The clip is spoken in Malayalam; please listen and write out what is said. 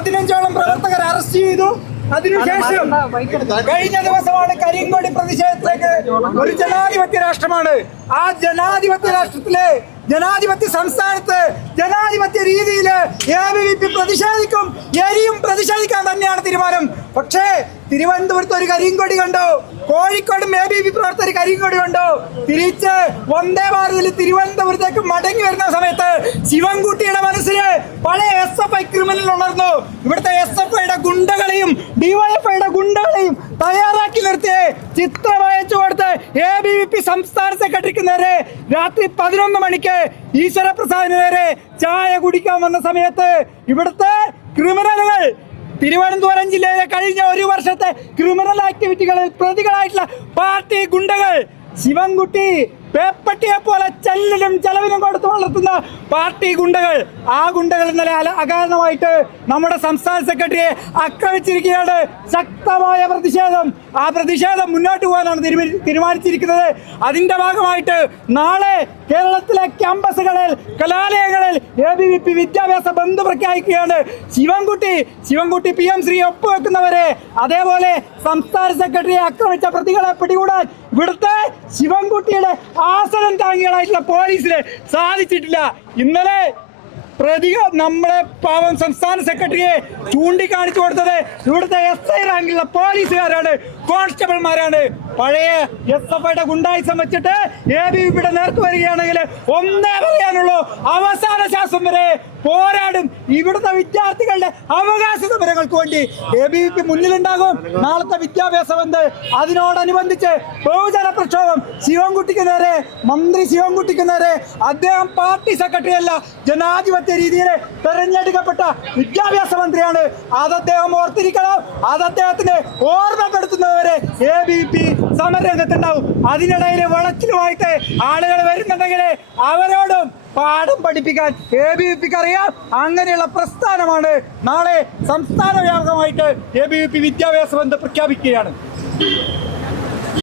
പതിനഞ്ചോളം പ്രവർത്തകർ അറസ്റ്റ് ചെയ്തു. അതിനുശേഷം കഴിഞ്ഞ ദിവസമാണ് കരിങ്കോടി പ്രതിഷേധത്തിലേക്ക് ഒരു ജനാധിപത്യ രാഷ്ട്രമാണ്. ആ ജനാധിപത്യ രാഷ്ട്രത്തിലെ ജനാധിപത്യ സംസ്ഥാനത്ത് ജനാധിപത്യ രീതിയിൽ എ ബി വി പി പ്രതിഷേധിക്കും എരിയും പ്രതിഷേധിക്കാൻ തന്നെയാണ് തീരുമാനം. പക്ഷേ തിരുവനന്തപുരത്ത് ഒരു കരിങ്കൊടി കണ്ടോ. കോഴിക്കോടും എ ബി പി പ്രവർത്തകർ കരിങ്കൊടി കണ്ടു. തിരിച്ച് വന്ദേ ഭാരതിൽ തിരുവനന്തപുരത്തേക്ക് മടങ്ങി വരുന്ന സമയത്ത് ശിവൻകുട്ടിയുടെ മനസ്സിന് പഴയ എസ് എഫ് ഐ ക്രിമിനൽ ഉണർന്നു. ഇവിടുത്തെ എസ് എഫ് ഐയുടെ ഗുണ്ടകളെയും ഡിവൈഎഫ്ഐയുടെ ഗുണ്ടകളെയും തയ്യാറാക്കി നിർത്തി ചിത്രം അയച്ചു കൊടുത്ത് എ ബി വി പി സംസ്ഥാന സെക്രട്ടറിക്ക് നേരെ രാത്രി പതിനൊന്ന് മണിക്ക് ഈശ്വരപ്രസാദിന് നേരെ ചായ കുടിക്കാൻ വന്ന സമയത്ത് ഇവിടുത്തെ ക്രിമിനലുകൾ തിരുവനന്തപുരം ജില്ലയിലെ കഴിഞ്ഞ ഒരു വർഷത്തെ ക്രിമിനൽ ആക്ടിവിറ്റികളിൽ പ്രതികളായിട്ടുള്ള പാർട്ടി ഗുണ്ടകൾ ശിവൻകുട്ടി പേപ്പട്ടിയെ പോലെ ചെല്ലിലും ചെലവിനും കൊടുത്ത് വളർത്തുന്ന പാർട്ടി ഗുണ്ടകൾ. ആ ഗുണ്ടകൾ ഇന്നലെ അകാരണമായിട്ട് നമ്മുടെ സംസ്ഥാന സെക്രട്ടറിയെ ആക്രമിച്ചിരിക്കുകയാണ്. ശക്തമായ പ്രതിഷേധം. ആ പ്രതിഷേധം മുന്നോട്ട് പോകാനാണ് തീരുമാനിച്ചിരിക്കുന്നത്. അതിന്റെ ഭാഗമായിട്ട് നാളെ കേരളത്തിലെ ക്യാമ്പസുകളിൽ കലാലയങ്ങളിൽ എ ബി വി പി വിദ്യാഭ്യാസ ബന്ദ് പ്രഖ്യാപിക്കുകയാണ്. ശിവൻകുട്ടി ശിവൻകുട്ടി പി എം ശ്രീ ഒപ്പുവെക്കുന്നവരെ അതേപോലെ സംസ്ഥാന സെക്രട്ടറിയെ ആക്രമിച്ച പ്രതികളെ പിടികൂടാൻ ഇവിടുത്തെ ശിവൻകുട്ടിയുടെ ആസനം താങ്ങികളായിട്ടുള്ള പോലീസിന് സാധിച്ചിട്ടില്ല. ഇന്നലെ പ്രതിക നമ്മളെ പാവം സംസ്ഥാന സെക്രട്ടറിയെ ചൂണ്ടിക്കാണിച്ചു കൊടുത്തത് ഇവിടുത്തെ എസ് ഐ റാങ്കിലുള്ള പോലീസുകാരാണ് കോൺസ്റ്റബിൾമാരാണ്. പഴയ എസ് എഫ് ഐയുടെ ഗുണ്ടായി സംബന്ധിച്ചിട്ട് എ ബി വിടെ നേർക്ക് വരികയാണെങ്കിൽ ഒന്നേ പറയാനുള്ളൂ. അവസാന ശ്വാസം വരെ പോരാടും ഇവിടുത്തെ വിദ്യാർത്ഥികളുടെ അവകാശ സമരങ്ങൾക്ക് വേണ്ടി എ ബി പി മുന്നിലുണ്ടാകും. നാളത്തെ വിദ്യാഭ്യാസ ബന്ദ് അതിനോടനുബന്ധിച്ച് ബഹുജന പ്രക്ഷോഭം ശിവൻകുട്ടിക്ക് നേരെ മന്ത്രി ശിവൻകുട്ടിക്ക് നേരെ അദ്ദേഹം പാർട്ടി സെക്രട്ടറി അല്ല ജനാധിപത്യ രീതിയിൽ തെരഞ്ഞെടുക്കപ്പെട്ട വിദ്യാഭ്യാസ മന്ത്രിയാണ്. അത് അദ്ദേഹം ഓർത്തിരിക്കണം. അത് അദ്ദേഹത്തിന് ഓർമ്മപ്പെടുത്തുന്നവരെ എ ബി പി സമരരംഗത്തുണ്ടാവും. അതിനിടയിൽ വളച്ചിലുമായിട്ട് ആളുകൾ വരുന്നുണ്ടെങ്കിൽ അവരോടും പാഠം പഠിപ്പിക്കാൻ എ ബി വി പിക്ക് അറിയാം. അങ്ങനെയുള്ള പ്രസ്ഥാനമാണ് നാളെ സംസ്ഥാന വ്യാപകമായിട്ട് എ ബി വി പി വിദ്യാഭ്യാസ ബന്ധം പ്രഖ്യാപിക്കുകയാണ്.